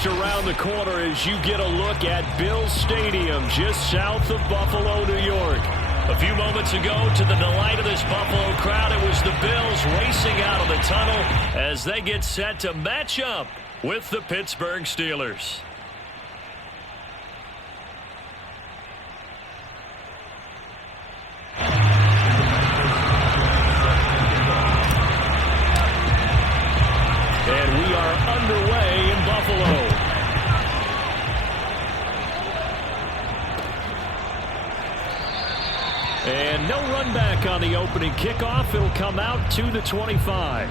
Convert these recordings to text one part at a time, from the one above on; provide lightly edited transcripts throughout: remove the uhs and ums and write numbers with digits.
just around the corner as you get a look at Bills Stadium just south of Buffalo, New York. A few moments ago, to the delight of this Buffalo crowd, it was the Bills racing out of the tunnel as they get set to match up with the Pittsburgh Steelers. And we are underway in Buffalo. And no run back on the opening kickoff. It'll come out to the 25.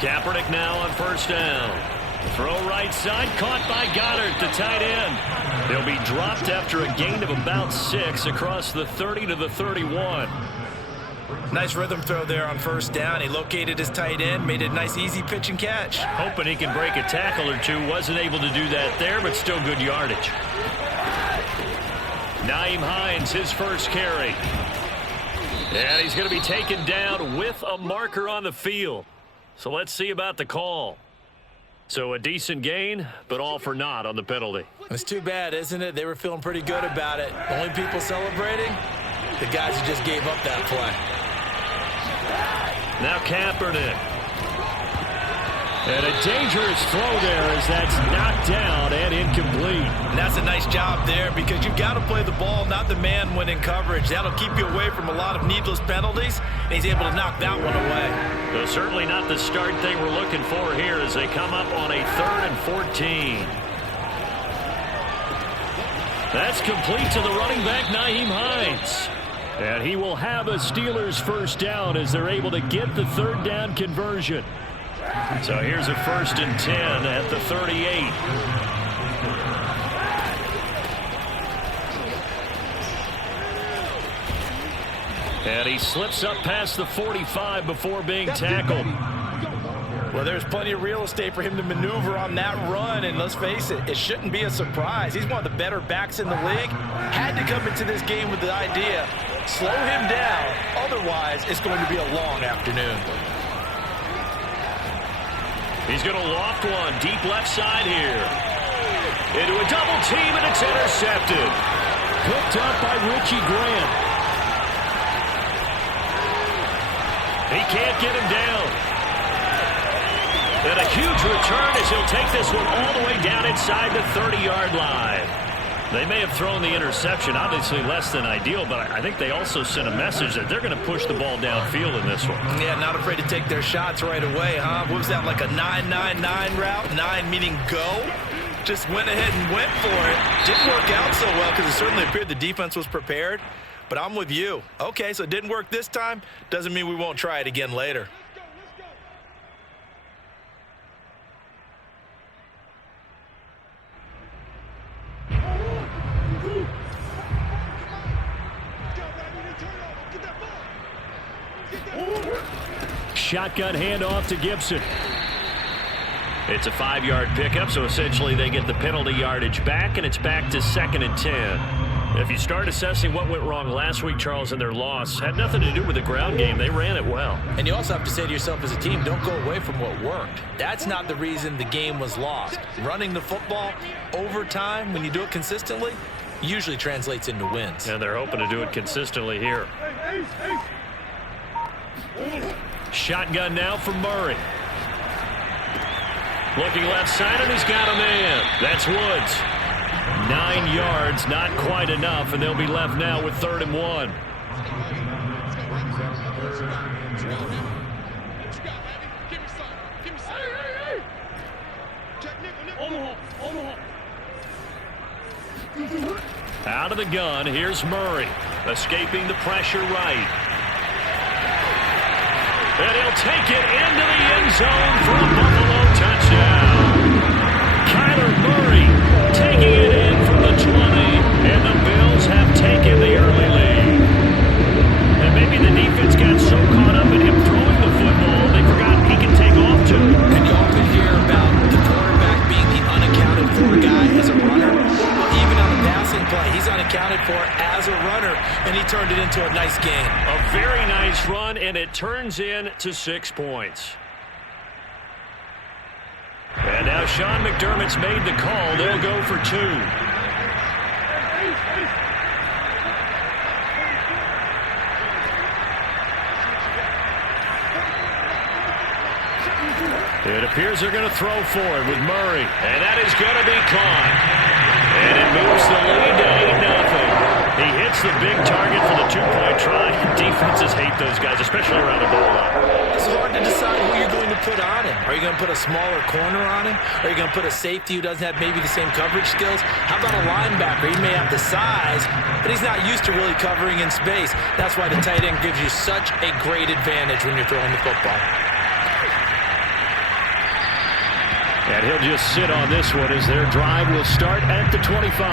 Kaepernick now on first down. Throw right side, caught by Goddard, the tight end. They'll be dropped after a gain of about 6 across the 30 to the 31. Nice rhythm throw there on first down. He located his tight end, made a nice easy pitch and catch. Hoping he can break a tackle or two. Wasn't able to do that there, but still good yardage. Nyheim Hines, his first carry. And he's going to be taken down with a marker on the field. So let's see about the call. So a decent gain, but all for naught on the penalty. It's too bad, isn't it? They were feeling pretty good about it. The only people celebrating, the guys who just gave up that play. Now Kaepernick. And a dangerous throw there as that's knocked down and incomplete. And that's a nice job there because you've got to play the ball, not the man when in coverage. That'll keep you away from a lot of needless penalties, and he's able to knock that one away. So certainly not the start they were looking for here as they come up on a 3rd and 14. That's complete to the running back, Nyheim Hines. And he will have a Steelers first down as they're able to get the third down conversion. So here's a 1st and 10 at the 38. And he slips up past the 45 before being tackled. Well, there's plenty of real estate for him to maneuver on that run, and let's face it, it shouldn't be a surprise. He's one of the better backs in the league. Had to come into this game with the idea, slow him down, otherwise it's going to be a long afternoon. He's going to loft one deep left side here. Into a double team, and it's intercepted. Picked up by Richie Grant. He can't get him down. And a huge return as he'll take this one all the way down inside the 30-yard line. They may have thrown the interception, obviously less than ideal, but I think they also sent a message that they're going to push the ball downfield in this one. Yeah, not afraid to take their shots right away, huh? What was that, like a 9-9-9 route? 9 meaning go? Just went ahead and went for it. Didn't work out so well because it certainly appeared the defense was prepared. But I'm with you. Okay, so it didn't work this time. Doesn't mean we won't try it again later. Shotgun handoff to Gibson. It's a 5-yard pickup, so essentially they get the penalty yardage back, and it's back to 2nd and 10. If you start assessing what went wrong last week, Charles, in their loss, had nothing to do with the ground game. They ran it well. And you also have to say to yourself as a team, don't go away from what worked. That's not the reason the game was lost. Running the football over time, when you do it consistently, usually translates into wins. And they're hoping to do it consistently here. Shotgun now for Murray. Looking left side, and he's got a man. That's Woods. 9 yards, not quite enough, and they'll be left now with 3rd and 1. Out of the gun, here's Murray, escaping the pressure right. And he'll take it into the end zone for a Buffalo touchdown. Kyler Murray taking it in from the 20, and the Bills have taken the early lead. And maybe the defense got so caught up in him throwing the football, they forgot he can take off too. And you often hear about the quarterback being the unaccounted for guy as a He's unaccounted for as a runner, and he turned it into a nice gain. A very nice run, and it turns into 6 points. And now Sean McDermott's made the call. They'll go for 2. It appears they're going to throw for it with Murray. And that is going to be caught. And it moves the lead to 8-0. He hits the big target for the 2-point try. Defenses hate those guys, especially around the goal line. It's hard to decide who you're going to put on him. Are you going to put a smaller corner on him? Are you going to put a safety who doesn't have maybe the same coverage skills? How about a linebacker? He may have the size, but he's not used to really covering in space. That's why the tight end gives you such a great advantage when you're throwing the football. And he'll just sit on this one as their drive will start at the 25.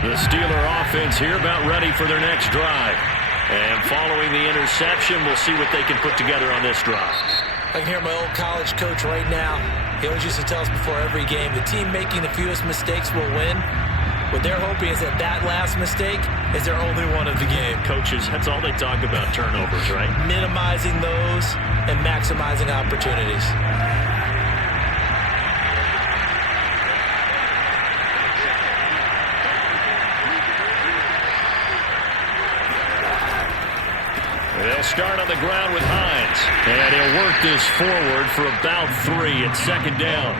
The Steeler offense here about ready for their next drive. And following the interception, we'll see what they can put together on this drive. I can hear my old college coach right now. He always used to tell us before every game, the team making the fewest mistakes will win. What they're hoping is that last mistake is their only one of the game. Coaches, that's all they talk about, turnovers, right? Minimizing those and maximizing opportunities. They'll start on the ground with Hines. And he'll work this forward for about 3 at 2nd down.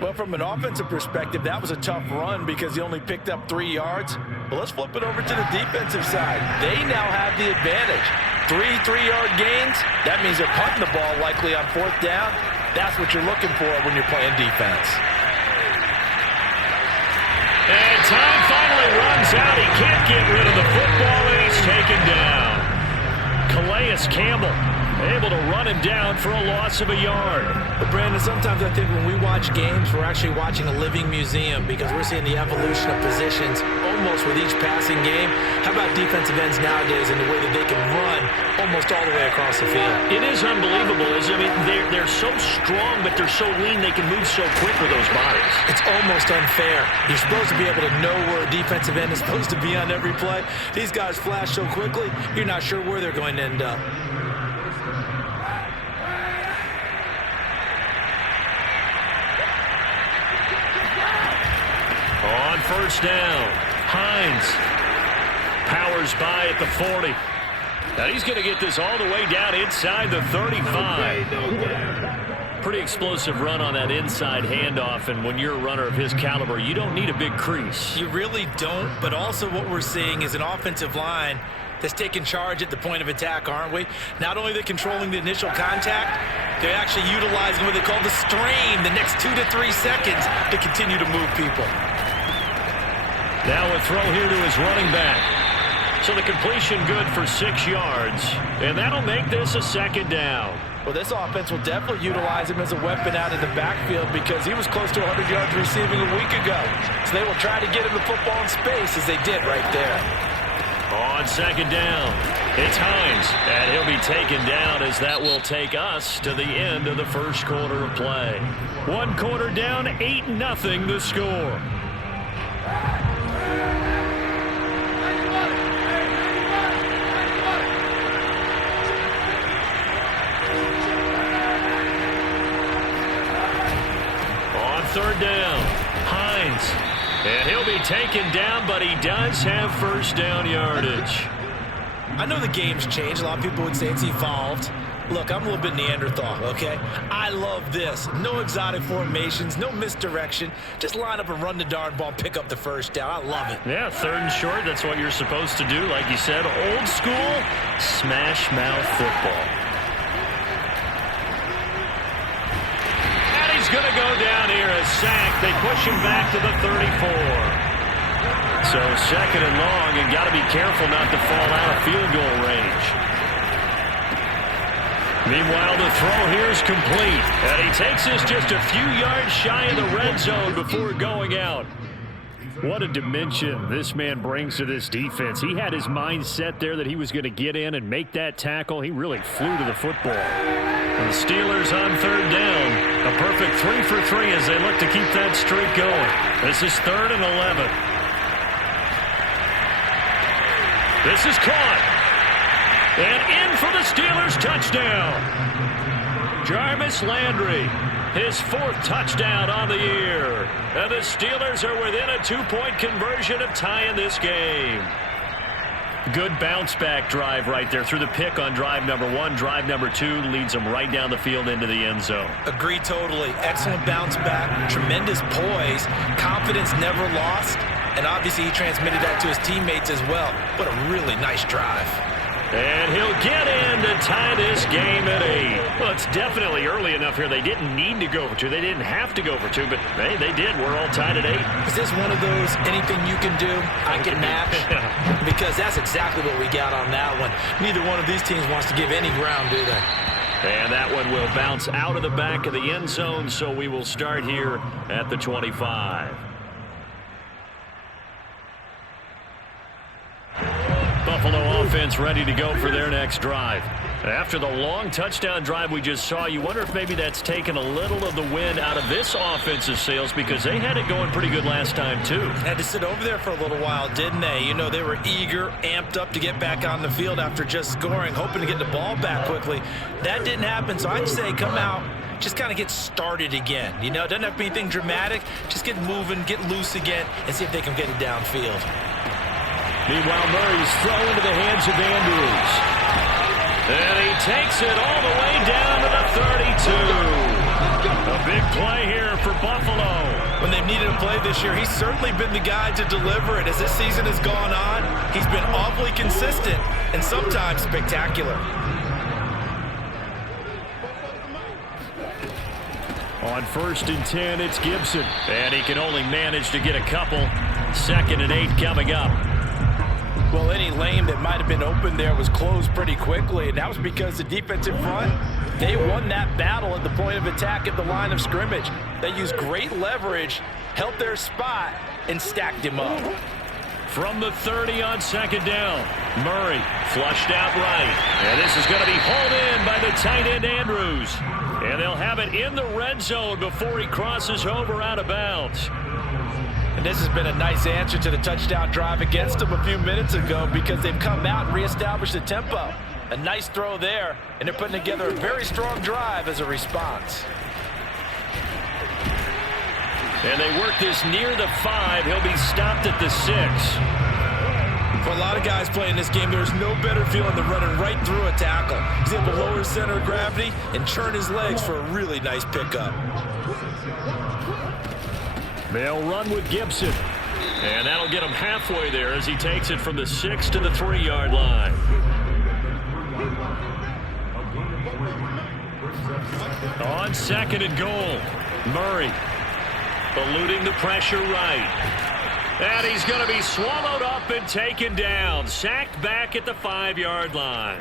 Well, from an offensive perspective, that was a tough run because he only picked up 3 yards. Well, let's flip it over to the defensive side. They now have the advantage. 3 3-yard gains. That means they're punting the ball likely on 4th down. That's what you're looking for when you're playing defense. And time finally runs out. He can't get rid of the football, and he's taken down. Calais Campbell able to run him down for a loss of a yard. But Brandon, sometimes I think when we watch games, we're actually watching a living museum because we're seeing the evolution of positions almost with each passing game. How about defensive ends nowadays and the way that they can run almost all the way across the field? It is unbelievable. I mean, they're so strong, but they're so lean. They can move so quick with those bodies. It's almost unfair. You're supposed to be able to know where a defensive end is supposed to be on every play. These guys flash so quickly, you're not sure where they're going to end up. On 1st down, Hines powers by at the 40. Now he's going to get this all the way down inside the 35. Pretty explosive run on that inside handoff, and when you're a runner of his caliber, you don't need a big crease. You really don't, but also what we're seeing is an offensive line that's taking charge at the point of attack, aren't we? Not only are they controlling the initial contact, they're actually utilizing what they call the strain, the next 2 to 3 seconds to continue to move people. Now a throw here to his running back. So the completion good for 6 yards, and that'll make this a 2nd down. Well, this offense will definitely utilize him as a weapon out in the backfield because he was close to 100 yards receiving a week ago. So they will try to get him the football in space as they did right there. On 2nd down, it's Hines, and he'll be taken down as that will take us to the end of the 1st quarter of play. 1 quarter down, 8-0 the score. On 3rd down, Hines. And he'll be taken down, but he does have 1st down yardage. I know the game's changed. A lot of people would say it's evolved. Look, I'm a little bit Neanderthal, okay? I love this. No exotic formations, no misdirection. Just line up and run the darn ball, pick up the 1st down. I love it. Yeah, 3rd and short, that's what you're supposed to do. Like you said, old school, smash mouth football. He's going to go down here, a sack. They push him back to the 34. So 2nd and long, and got to be careful not to fall out of field goal range. Meanwhile, the throw here is complete. And he takes this just a few yards shy of the red zone before going out. What a dimension this man brings to this defense. He had his mind set there that he was going to get in and make that tackle. He really flew to the football. And the Steelers on third down. A perfect 3 for 3 as they look to keep that streak going. This is 3rd and 11. This is caught. And in for the Steelers touchdown. Jarvis Landry. His 4th touchdown on the year. And the Steelers are within a 2-point conversion of tying this game. Good bounce-back drive right there through the pick on drive number 1. Drive number 2 leads them right down the field into the end zone. Agree totally. Excellent bounce back. Tremendous poise. Confidence never lost. And obviously he transmitted that to his teammates as well. What a really nice drive. And he'll get in to tie this game at 8. Well, it's definitely early enough here. They didn't need to go for 2. They didn't have to go for 2, but hey, they did. We're all tied at 8. Is this one of those anything you can do, I can match? Because that's exactly what we got on that one. Neither one of these teams wants to give any ground, do they? And that one will bounce out of the back of the end zone, so we will start here at the 25. Buffalo offense ready to go for their next drive. After the long touchdown drive we just saw, you wonder if maybe that's taken a little of the wind out of this offensive sails because they had it going pretty good last time too. Had to sit over there for a little while, didn't they? You know, they were eager, amped up to get back on the field after just scoring, hoping to get the ball back quickly. That didn't happen, so I'd say come out, just kind of get started again. You know, it doesn't have to be anything dramatic. Just get moving, get loose again, and see if they can get it downfield. Meanwhile, Murray's thrown into the hands of Andrews. And he takes it all the way down to the 32. A big play here for Buffalo. When they've needed a play this year, he's certainly been the guy to deliver it. As this season has gone on, he's been awfully consistent and sometimes spectacular. On 1st and 10, it's Gibson. And he can only manage to get a couple. 2nd and 8 coming up. Well, any lane that might have been open there was closed pretty quickly, and that was because the defensive front, they won that battle at the point of attack at the line of scrimmage. They used great leverage, held their spot, and stacked him up. From the 30 on 2nd down, Murray flushed out right. And this is going to be hauled in by the tight end Andrews. And they'll have it in the red zone before he crosses over out of bounds. And this has been a nice answer to the touchdown drive against them a few minutes ago because they've come out and reestablished the tempo. A nice throw there, and they're putting together a very strong drive as a response. And they work this near the 5. He'll be stopped at the 6. For a lot of guys playing this game, there's no better feeling than running right through a tackle. He's able to lower his center of gravity and turn his legs for a really nice pickup. They'll run with Gibson. And that'll get him halfway there as he takes it from the 6 to the 3-yard line. On 2nd and goal, Murray eluding the pressure right. And he's going to be swallowed up and taken down. Sacked back at the 5-yard line.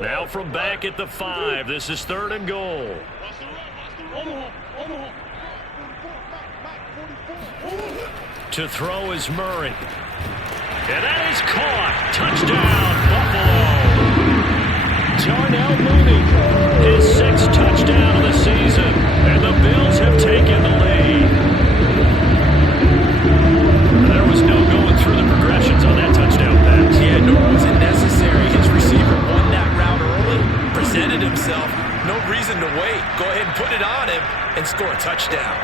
Now from back at the 5, this is 3rd and goal. To throw is Murray. And that is caught. Touchdown, Buffalo. Darnell Mooney, his 6th touchdown of the season. And the Bills have taken the lead. There was no going through the progressions on that touchdown pass. Yeah, nor was it necessary. His receiver won that route early, presented himself. No reason to wait. Go ahead and put it on him and score a touchdown.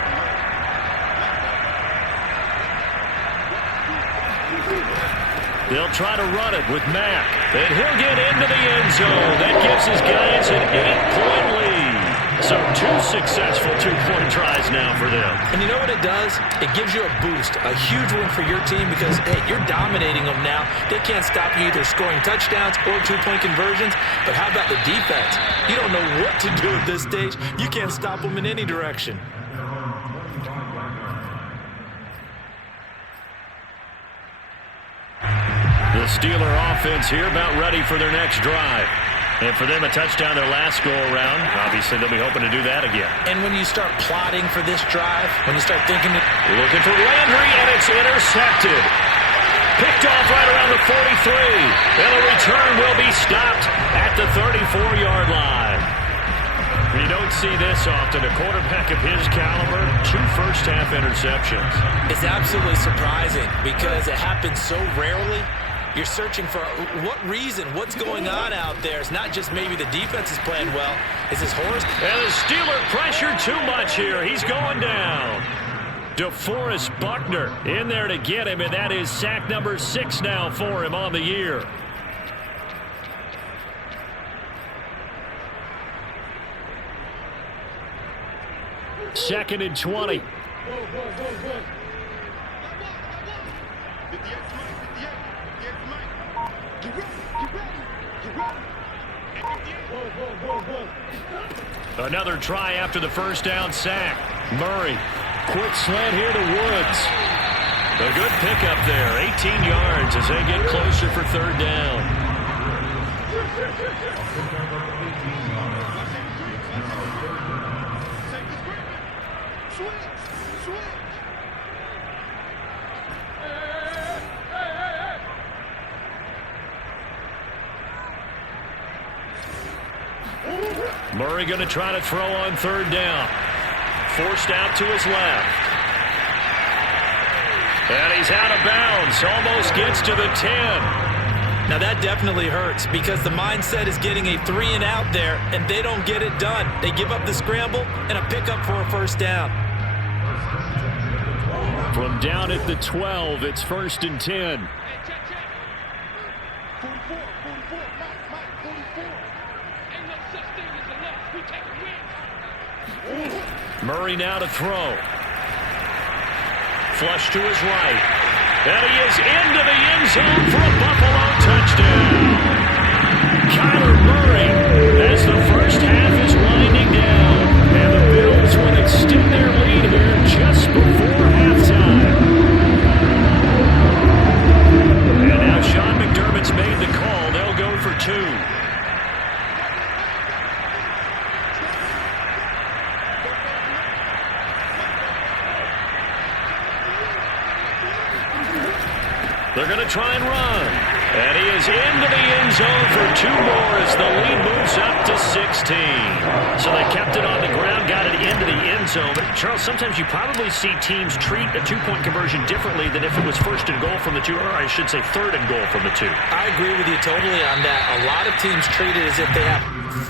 They'll try to run it with Mack. And he'll get into the end zone. That gives his guys an 8-point lead. So 2 successful 2-point tries now for them. And you know what it does? It gives you a boost, a huge one for your team because, hey, you're dominating them now. They can't stop you either scoring touchdowns or 2-point conversions. But how about the defense? You don't know what to do at this stage. You can't stop them in any direction. The Steeler offense here about ready for their next drive. And for them, a touchdown their last go-around. Obviously, they'll be hoping to do that again. And when you start plotting for this drive, when you start thinking... Looking for Landry, and it's intercepted. Picked off right around the 43. And the return will be stopped at the 34-yard line. You don't see this often. A quarterback of his caliber, 2 first-half interceptions. It's absolutely surprising because it happens so rarely. You're searching for what reason, what's going on out there. It's not just maybe the defense is playing well. It's his horse. And the Steeler pressure too much here. He's going down. DeForest Buckner in there to get him, and that is sack number 6 now for him on the year. Second and 20. Another try after the first down sack. Murray, quick slant here to Woods. A good pickup there, 18 yards as they get closer for third down. Murray going to try to throw on third down. Forced out to his left. And he's out of bounds. Almost gets to the 10. Now that definitely hurts because the mindset is getting a 3 and out there, and they don't get it done. They give up the scramble and a pickup for a first down. From down at the 12, it's first and 10. Murray now to throw. Flush to his right. And he is into the end zone for a Buffalo touchdown. Kyler Murray, as the first half is winding down. And the Bills will extend their lead here just before halftime. And now Sean McDermott's made the call. They'll go for 2. They're going to try and run. And he is into the end zone for 2 more as the lead moves up to 16. So they kept it on the ground, got it into the end zone. But, Charles, sometimes you probably see teams treat a 2-point conversion differently than if it was first and goal from the 2, or I should say third and goal from the 2. I agree with you totally on that. A lot of teams treat it as if they have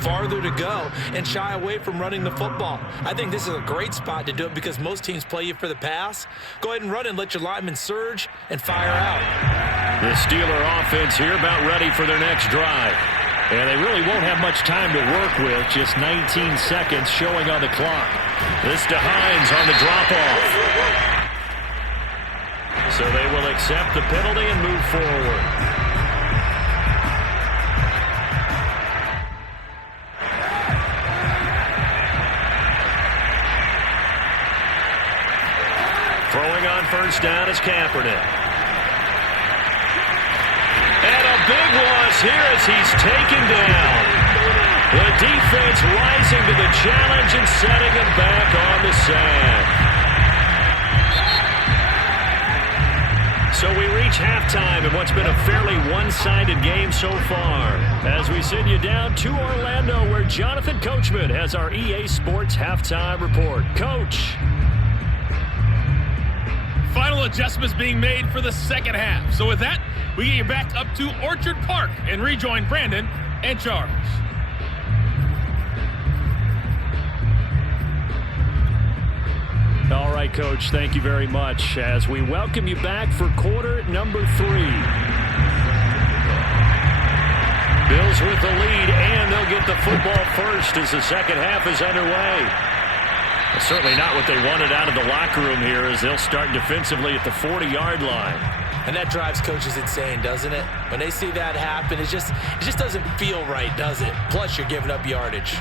farther to go and shy away from running the football. I think this is a great spot to do it because most teams play you for the pass. Go ahead and run and let your linemen surge and fire out. The Steeler offense here about ready for their next drive. And they really won't have much time to work with, just 19 seconds showing on the clock. This to Hines on the drop-off. So they will accept the penalty and move forward. Throwing on first down is Kaepernick. And a big loss here as he's taken down. The defense rising to the challenge and setting him back on the sand. So we reach halftime in what's been a fairly one-sided game so far. As we send you down to Orlando where Jonathan Coachman has our EA Sports halftime report. Coach. Final adjustments being made for the second half. So with that, we get you back up to Orchard Park and rejoin Brandon and Charles. All right, Coach, thank you very much as we welcome you back for quarter number 3. Bills with the lead, and they'll get the football first as the second half is underway. Certainly not what they wanted out of the locker room here as they'll start defensively at the 40-yard line. And that drives coaches insane, doesn't it? When they see that happen, it just doesn't feel right, does it? Plus, you're giving up yardage.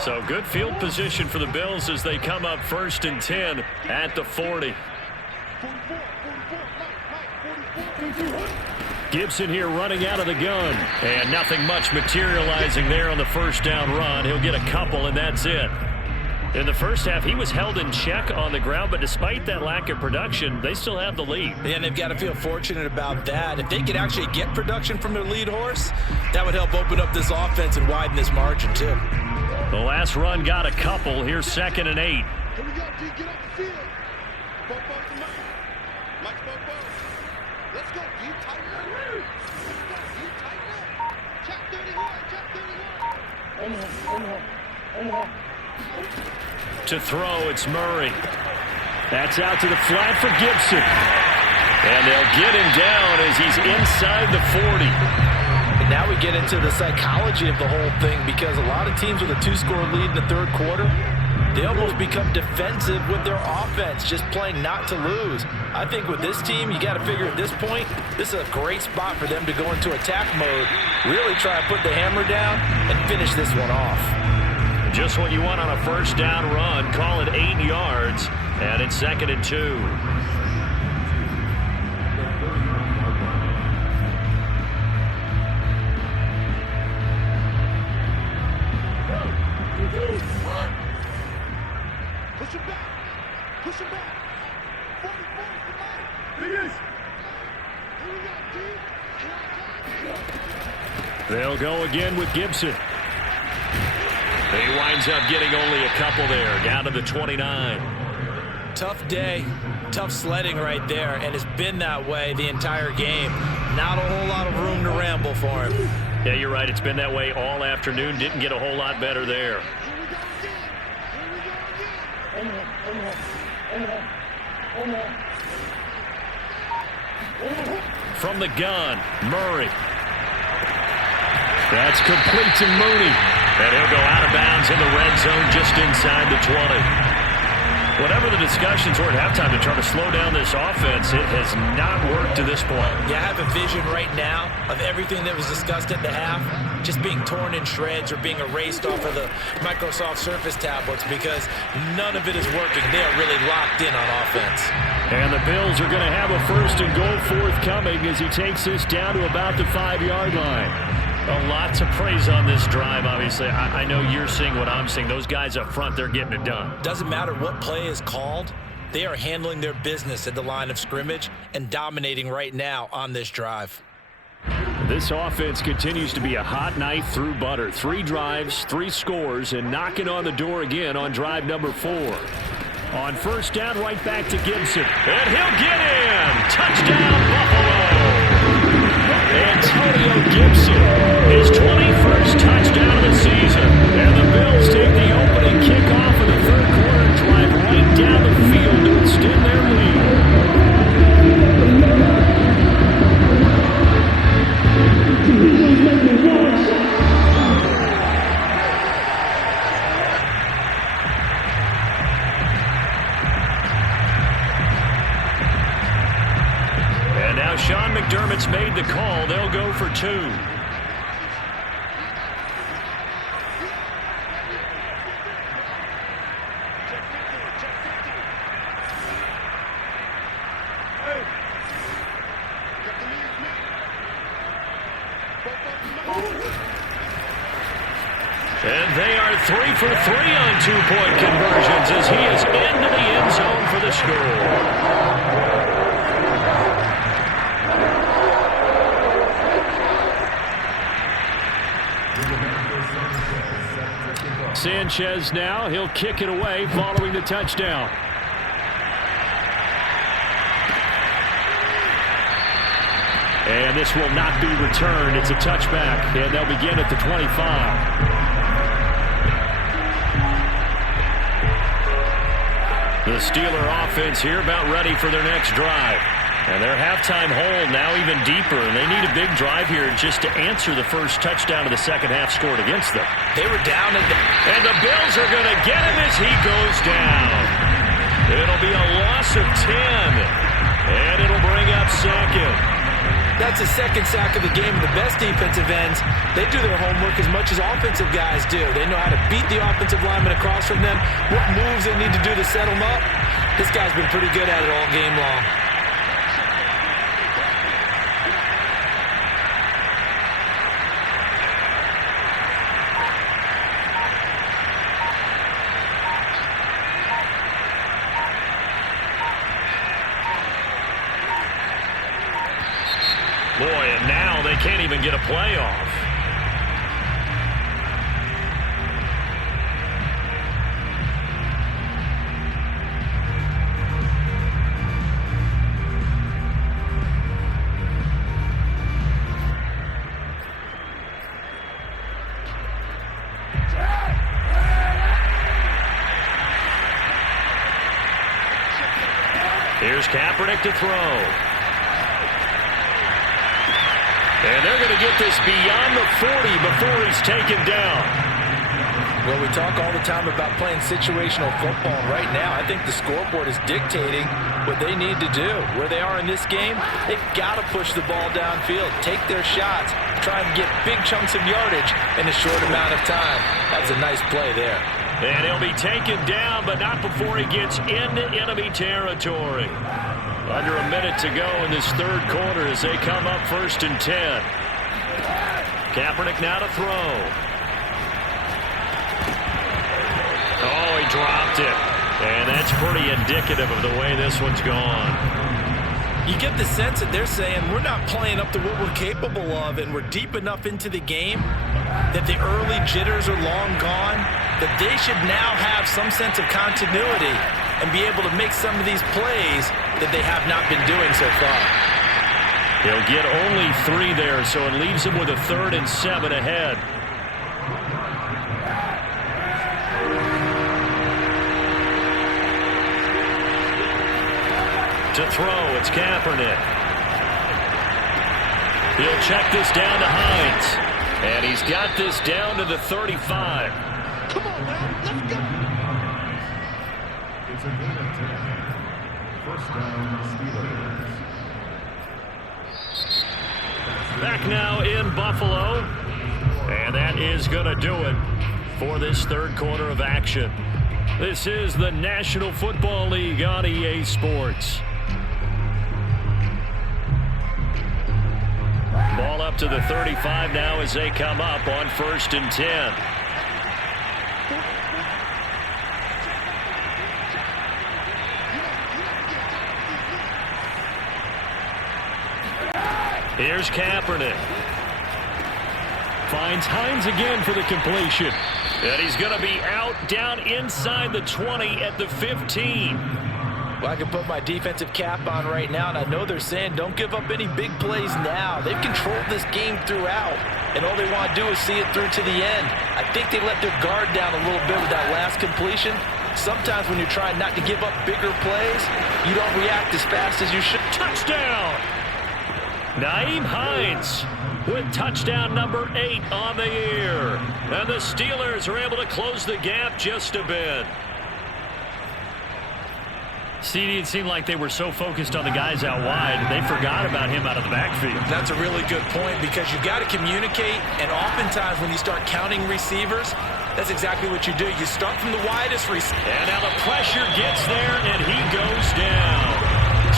So So good field position for the Bills as they come up 1st and 10 at the 40. Gibson here running out of the gun. And nothing much materializing there on the first down run. He'll get a couple, and that's it. In the first half, he was held in check on the ground, but despite that lack of production, they still have the lead. And they've got to feel fortunate about that. If they could actually get production from their lead horse, that would help open up this offense and widen this margin, too. The last run got a couple. Here's 2nd and 8. Here we go, D. Get off the field. Both to Mike. Mike's both. Let's go, D. Tighten up. Let's go, D. Tighten up. Check 31. To throw, it's Murray. That's out to the flat for Gibson. And they'll get him down as he's inside the 40. And now we get into the psychology of the whole thing, because a lot of teams with a 2-score lead in the third quarter, they almost become defensive with their offense, just playing not to lose. I think with this team, you got to figure at this point, this is a great spot for them to go into attack mode, really try to put the hammer down and finish this one off. Just what you want on a first down run. Call it 8 yards, and it's 2nd and 2. Push him back. Push him back. 44 is the line. Biggest. Here we go, D. They'll go again with Gibson. He winds up getting only a couple there, down to the 29. Tough day, tough sledding right there, and it's been that way the entire game. Not a whole lot of room to ramble for him. Yeah, you're right. It's been that way all afternoon. Didn't get a whole lot better there. From the gun, Murray. That's complete to Mooney. And he'll go out of bounds in the red zone just inside the 20. Whatever the discussions were at halftime to try to slow down this offense, it has not worked to this point. Yeah, I have a vision right now of everything that was discussed at the half just being torn in shreds or being erased off of the Microsoft Surface tablets, because none of it is working. They are really locked in on offense. And the Bills are going to have a 1st and goal forthcoming as he takes this down to about the 5-yard line. A lot to praise on this drive, obviously. I know you're seeing what I'm seeing. Those guys up front, they're getting it done. Doesn't matter what play is called. They are handling their business at the line of scrimmage and dominating right now on this drive. This offense continues to be a hot knife through butter. 3 drives, 3 scores, and knocking on the door again on drive number 4. On first down, right back to Gibson. And he'll get in! Touchdown, Buffalo! Antonio Gibson, his 21st touchdown of the season. And the Bills take the opening kickoff of the third quarter and drive right down the field to extend their lead. And now Sean McDermott's made the call. They'll go for 2. And they are 3 for 3 on 2-point conversions as he is into the end zone for the score. Sanchez now, he'll kick it away following the touchdown. And this will not be returned. It's a touchback, and they'll begin at the 25. The Steeler offense here about ready for their next drive. And their halftime hole now even deeper, and they need a big drive here just to answer the first touchdown of the second half scored against them. They were down, and the Bills are going to get him as he goes down. It'll be a loss of 10, and it'll bring up second. That's the second sack of the game. The best defensive ends, they do their homework as much as offensive guys do. They know how to beat the offensive lineman across from them, what moves they need to do to set them up. This guy's been pretty good at it all game long. Boy, and now they can't even get a play off. Here's Kaepernick to throw. And they're going to get this beyond the 40 before he's taken down. Well, we talk all the time about playing situational football. Right now, I think the scoreboard is dictating what they need to do. Where they are in this game, they've got to push the ball downfield, take their shots, try and get big chunks of yardage in a short amount of time. That was a nice play there. And he'll be taken down, but not before he gets into enemy territory. Under a minute to go in this third quarter as they come up 1st and 10. Kaepernick now to throw. Oh, he dropped it. And that's pretty indicative of the way this one's gone. You get the sense that they're saying we're not playing up to what we're capable of, and we're deep enough into the game that the early jitters are long gone, that they should now have some sense of continuity and be able to make some of these plays that they have not been doing so far. He'll get only 3 there, so it leaves him with a 3rd and 7 ahead. To throw, it's Kaepernick. He'll check this down to Hines. And he's got this down to the 35. Come on, man. Let's go. It's a gain of 10. First down, Steelers. Back now in Buffalo. And that is going to do it for this third quarter of action. This is the National Football League on EA Sports. Ball up to the 35 now as they come up on 1st and 10. Here's Kaepernick. Finds Hines again for the completion. And he's going to be out down inside the 20 at the 15. Well, I can put my defensive cap on right now, and I know they're saying don't give up any big plays now. They've controlled this game throughout, and all they want to do is see it through to the end. I think they let their guard down a little bit with that last completion. Sometimes when you're trying not to give up bigger plays, you don't react as fast as you should. Touchdown! Nyheim Hines with touchdown number 8 on the year. And the Steelers are able to close the gap just a bit. CD, it seemed like they were so focused on the guys out wide, they forgot about him out of the backfield. That's a really good point because you've got to communicate, and oftentimes when you start counting receivers, that's exactly what you do. You start from the widest receiver. And now the pressure gets there, and he goes down.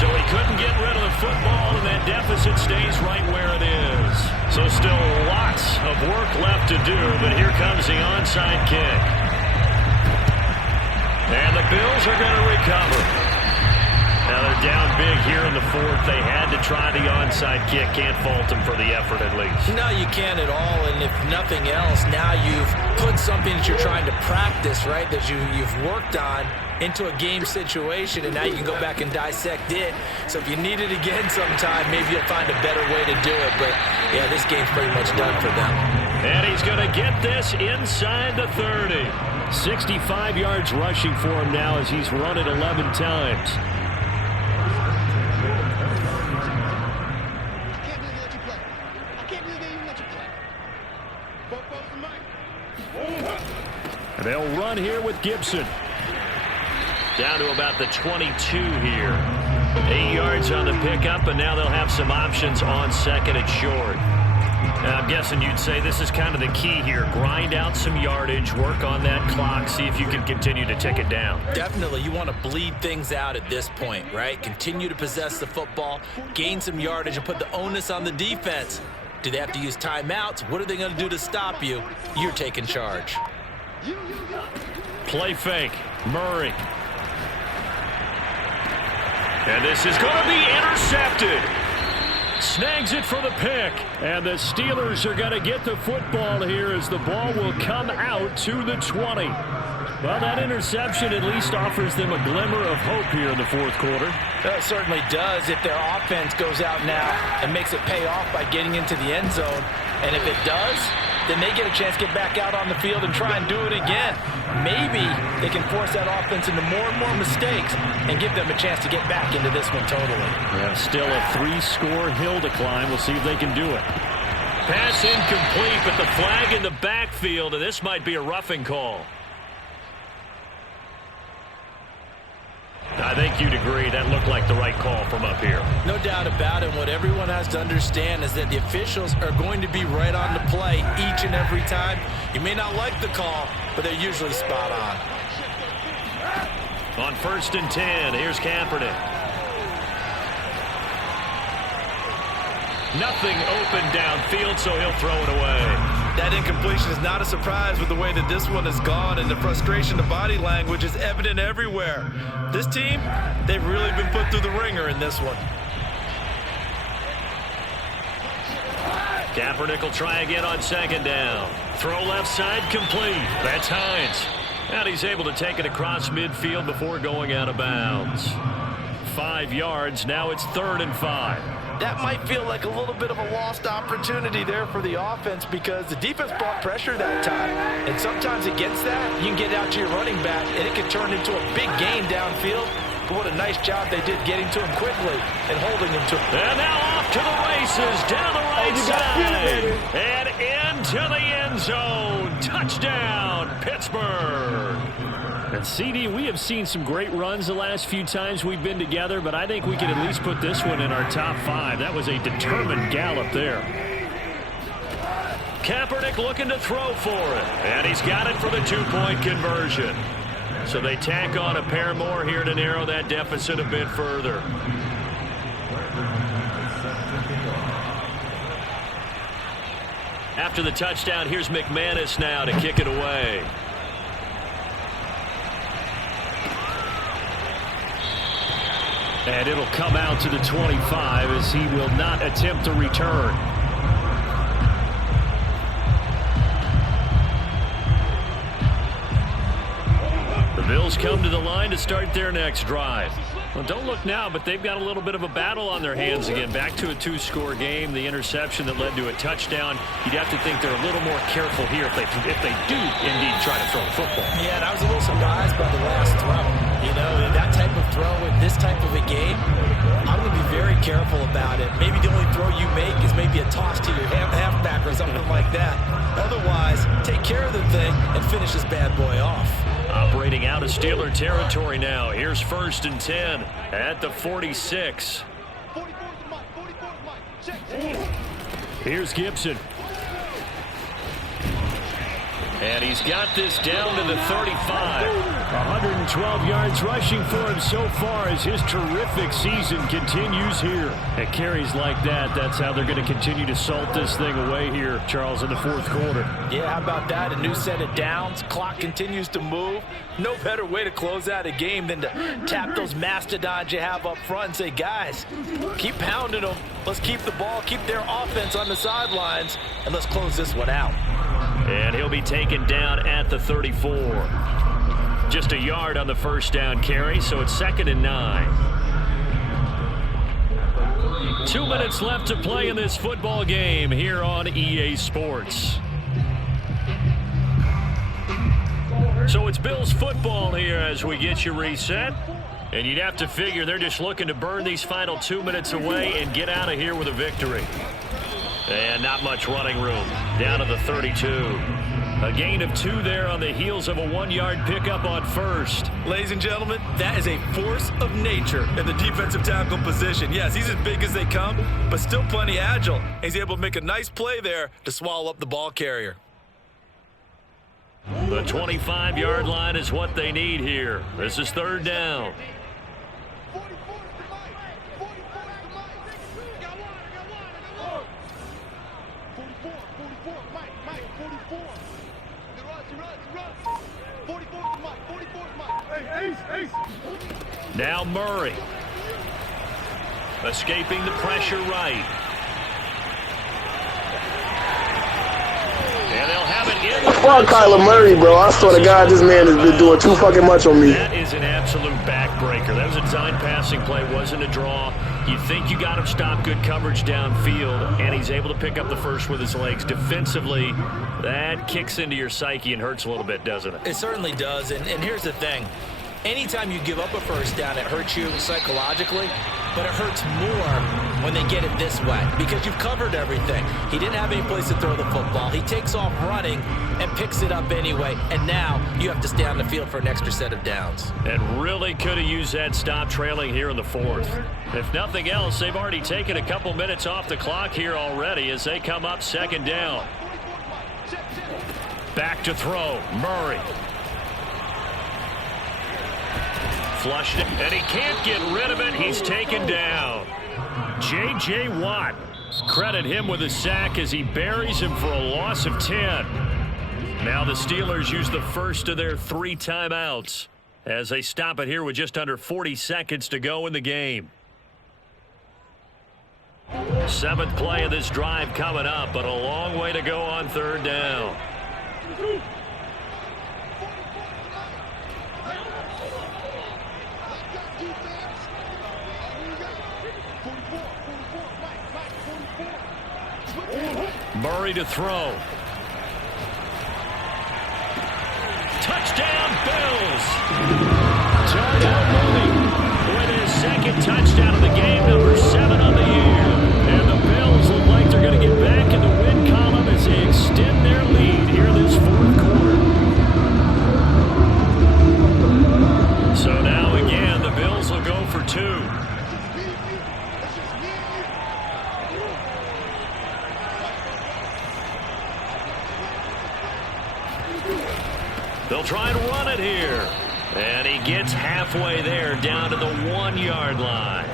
So he couldn't get rid of the football, and that deficit stays right where it is. So still lots of work left to do, but here comes the onside kick. And the Bills are going to recover. Now they're down big here in the fourth. They had to try the onside kick. Can't fault them for the effort at least. No, you can't at all. And if nothing else, now you've put something that you're trying to practice, right, that you've worked on into a game situation, and now you can go back and dissect it. So if you need it again sometime, maybe you'll find a better way to do it. But, yeah, this game's pretty much done for them. And he's going to get this inside the 30. 65 yards rushing for him now as he's run it 11 times. They'll run here with Gibson. Down to about the 22 here. 8 yards on the pickup, and now they'll have some options on second and short. Now, I'm guessing you'd say this is kind of the key here. Grind out some yardage, work on that clock, see if you can continue to tick it down. Definitely. You want to bleed things out at this point, right? Continue to possess the football, gain some yardage, and put the onus on the defense. Do they have to use timeouts? What are they going to do to stop you? You're taking charge. Play fake. Murray. And this is going to be intercepted. Snags it for the pick. And the Steelers are going to get the football here as the ball will come out to the 20. Well, that interception at least offers them a glimmer of hope here in the fourth quarter. It certainly does if their offense goes out now and makes it pay off by getting into the end zone. And if it does, then they get a chance to get back out on the field and try and do it again. Maybe they can force that offense into more and more mistakes and give them a chance to get back into this one totally. Yeah, still a 3-score hill to climb. We'll see if they can do it. Pass incomplete, but the flag in the backfield, and this might be a roughing call. I think you'd agree that looked like the right call from up here. No doubt about it. What everyone has to understand is that the officials are going to be right on the play each and every time. You may not like the call, but they're usually spot on. On 1st and 10, here's Kaepernick. Nothing open downfield, so he'll throw it away. That incompletion is not a surprise with the way that this one has gone, and the frustration, the body language is evident everywhere. This team, they've really been put through the ringer in this one. Kaepernick will try again on 2nd down. Throw left side complete. That's Hines. And he's able to take it across midfield before going out of bounds. 5 yards. Now it's 3rd and 5. That might feel like a little bit of a lost opportunity there for the offense because the defense brought pressure that time. And sometimes against that, you can get out to your running back, and it can turn into a big gain downfield. But what a nice job they did getting to him quickly and holding him to him. And now off to the races, down the right side, and into the end zone. Touchdown, Pittsburgh. And CD, we have seen some great runs the last few times we've been together, but I think we can at least put this one in our top 5. That was a determined gallop there. Kaepernick looking to throw for it, and he's got it for the 2-point conversion. So they tack on a pair more here to narrow that deficit a bit further. After the touchdown, here's McManus now to kick it away. And it'll come out to the 25 as he will not attempt to return. The Bills come to the line to start their next drive. Well, don't look now, but they've got a little bit of a battle on their hands again. Back to a 2-score game. The interception that led to a touchdown. You'd have to think they're a little more careful here if they do indeed try to throw the football. Yeah, and I was a little surprised by the last throw. You know, that type of throw in this type of a game, I'm going to be very careful about it. Maybe the only throw you make is maybe a toss to your halfback or something like that. Otherwise, take care of the thing and finish this bad boy off. Operating out of Steeler territory now. Here's 1st and 10 at the 46. Here's Gibson. And he's got this down to the 35. 112 yards rushing for him so far as his terrific season continues here. At carries like that, that's how they're going to continue to salt this thing away here, Charles, in the fourth quarter. Yeah, how about that? A new set of downs. Clock continues to move. No better way to close out a game than to tap those mastodons you have up front and say, guys, keep pounding them. Let's keep the ball, keep their offense on the sidelines, and let's close this one out. And he'll be taken down at the 34. Just a yard on the first down carry, so it's 2nd and 9. 2 minutes left to play in this football game here on EA Sports. So it's Bills football here as we get you reset. And you'd have to figure they're just looking to burn these final 2 minutes away and get out of here with a victory. And not much running room. Down to the 32. A gain of 2 there on the heels of a 1-yard pickup on first. Ladies and gentlemen, that is a force of nature in the defensive tackle position. Yes, he's as big as they come, but still plenty agile. He's able to make a nice play there to swallow up the ball carrier. The 25-yard line is what they need here. This is 3rd down. 44 is the mic. 44 is the mic. Got one. 44, Mike, 44. He runs. 44 is the mic. 44 is the mic. Hey, ace. Now Murray. Escaping the pressure right. And they'll have it in. Fuck Kyler Murray, bro. I swear to God, this man has been doing too fucking much on me. That is an absolute backbreaker. That was a design passing play, wasn't a draw. You think you got him stopped, good coverage downfield, and he's able to pick up the first with his legs. Defensively, that kicks into your psyche and hurts a little bit, doesn't it? It certainly does, and here's the thing. Anytime you give up a first down, it hurts you psychologically, but it hurts more when they get it this way because you've covered everything. He didn't have any place to throw the football. He takes off running and picks it up anyway, and now you have to stay on the field for an extra set of downs. And really could have used that stop trailing here in the 4th. If nothing else, they've already taken a couple minutes off the clock here already as they come up 2nd down. Back to throw, Murray. Flushed it, and he can't get rid of it. He's taken down. J.J. Watt. Credit him with a sack as he buries him for a loss of 10. Now the Steelers use the first of their 3 timeouts as they stop it here with just under 40 seconds to go in the game. 7th play of this drive coming up, but a long way to go on 3rd down. Murray to throw. Touchdown, Bills! Darnell Mooney with his 2nd touchdown of the game, number 7 on the year. And the Bills look like they're going to get back in the win column as they extend their lead here this 4th quarter. So now again, the Bills will go for 2. They'll try and run it here. And he gets halfway there down to the 1-yard line.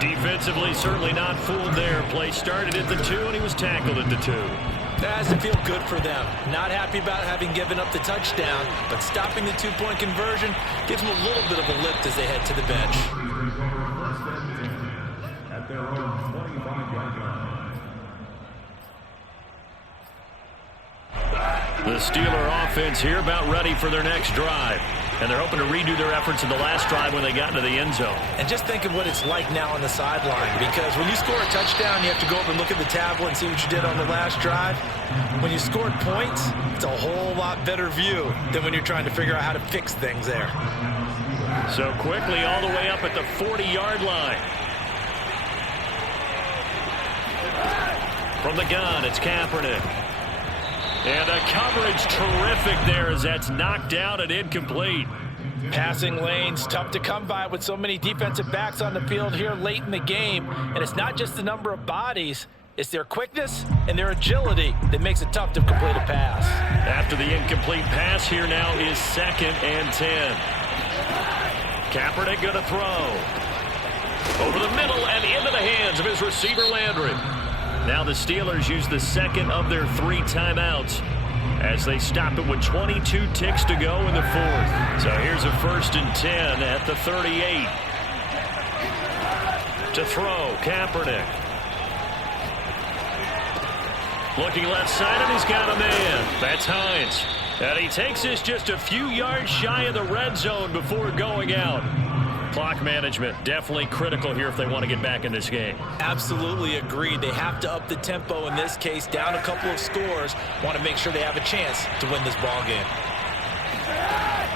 Defensively, certainly not fooled there. Play started at the 2, and he was tackled at the 2. That has to feel good for them. Not happy about having given up the touchdown, but stopping the 2-point conversion gives them a little bit of a lift as they head to the bench. At their own 25-yard line. The Steeler offense here about ready for their next drive. And they're hoping to redo their efforts in the last drive when they got into the end zone. And just think of what it's like now on the sideline, because when you score a touchdown, you have to go over and look at the tablet and see what you did on the last drive. When you scored points, it's a whole lot better view than when you're trying to figure out how to fix things there. So quickly all the way up at the 40-yard line. From the gun, it's Kaepernick. And the coverage terrific there as that's knocked down and incomplete. Passing lanes, tough to come by with so many defensive backs on the field here late in the game. And it's not just the number of bodies, it's their quickness and their agility that makes it tough to complete a pass. After the incomplete pass, here now is 2nd and 10. Kaepernick going to throw. Over the middle and into the hands of his receiver Landry. Now the Steelers use the 2nd of their 3 timeouts as they stop it with 22 ticks to go in the 4th. So here's a 1st and 10 at the 38. To throw, Kaepernick. Looking left side, and he's got a man. That's Hines. And he takes this just a few yards shy of the red zone before going out. Clock management definitely critical here if they want to get back in this game. Absolutely agreed. They have to up the tempo in this case, down a couple of scores. Want to make sure they have a chance to win this ball game.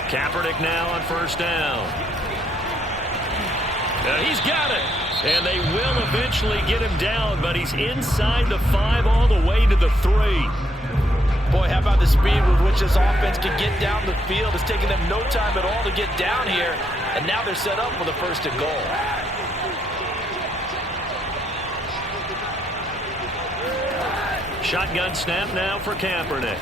Kaepernick now on 1st down. He's got it. And they will eventually get him down, but he's inside the 5 all the way to the 3. Boy, how about the speed with which this offense can get down the field? It's taking them no time at all to get down here, and now they're set up with a first and goal. Shotgun snap now for Kaepernick.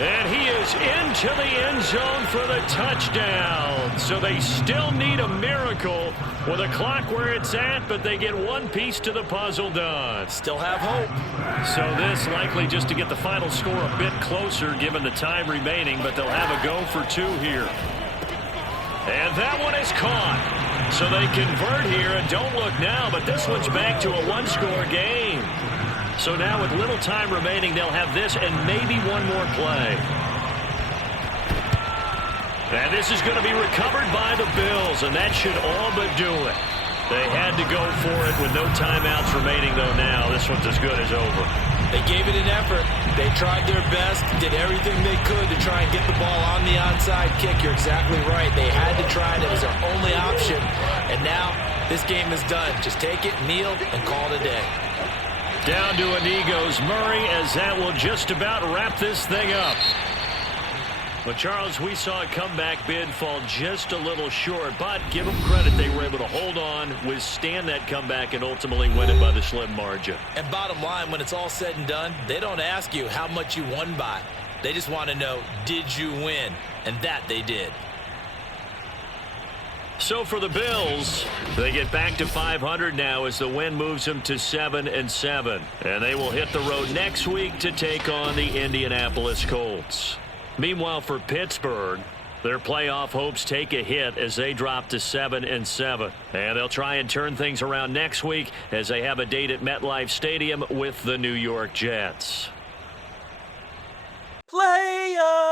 And he is into the end zone for the touchdown. So they still need a miracle with a clock where it's at, but they get one piece to the puzzle done. Still have hope. So this likely just to get the final score a bit closer given the time remaining, but they'll have a go for two here. And that one is caught. So they convert here, and don't look now, but this one's back to a one-score game. So now with little time remaining, they'll have this and maybe one more play. And this is going to be recovered by the Bills, and that should all but do it. They had to go for it with no timeouts remaining, though now. This one's as good as over. They gave it an effort. They tried their best, did everything they could to try and get the ball on the onside kick. You're exactly right. They had to try it. It was their only option. And now this game is done. Just take it, kneel, and call it a day. Down to a knee goes Murray, as that will just about wrap this thing up. But, Charles, we saw a comeback bid fall just a little short, but give them credit. They were able to hold on, withstand that comeback, and ultimately win it by the slim margin. And bottom line, when it's all said and done, they don't ask you how much you won by. They just want to know, did you win? And that they did. So for the Bills, they get back to 500 now as the win moves them to 7-7. And they will hit the road next week to take on the Indianapolis Colts. Meanwhile, for Pittsburgh, their playoff hopes take a hit as they drop to 7-7. And they'll try and turn things around next week as they have a date at MetLife Stadium with the New York Jets. Playoffs!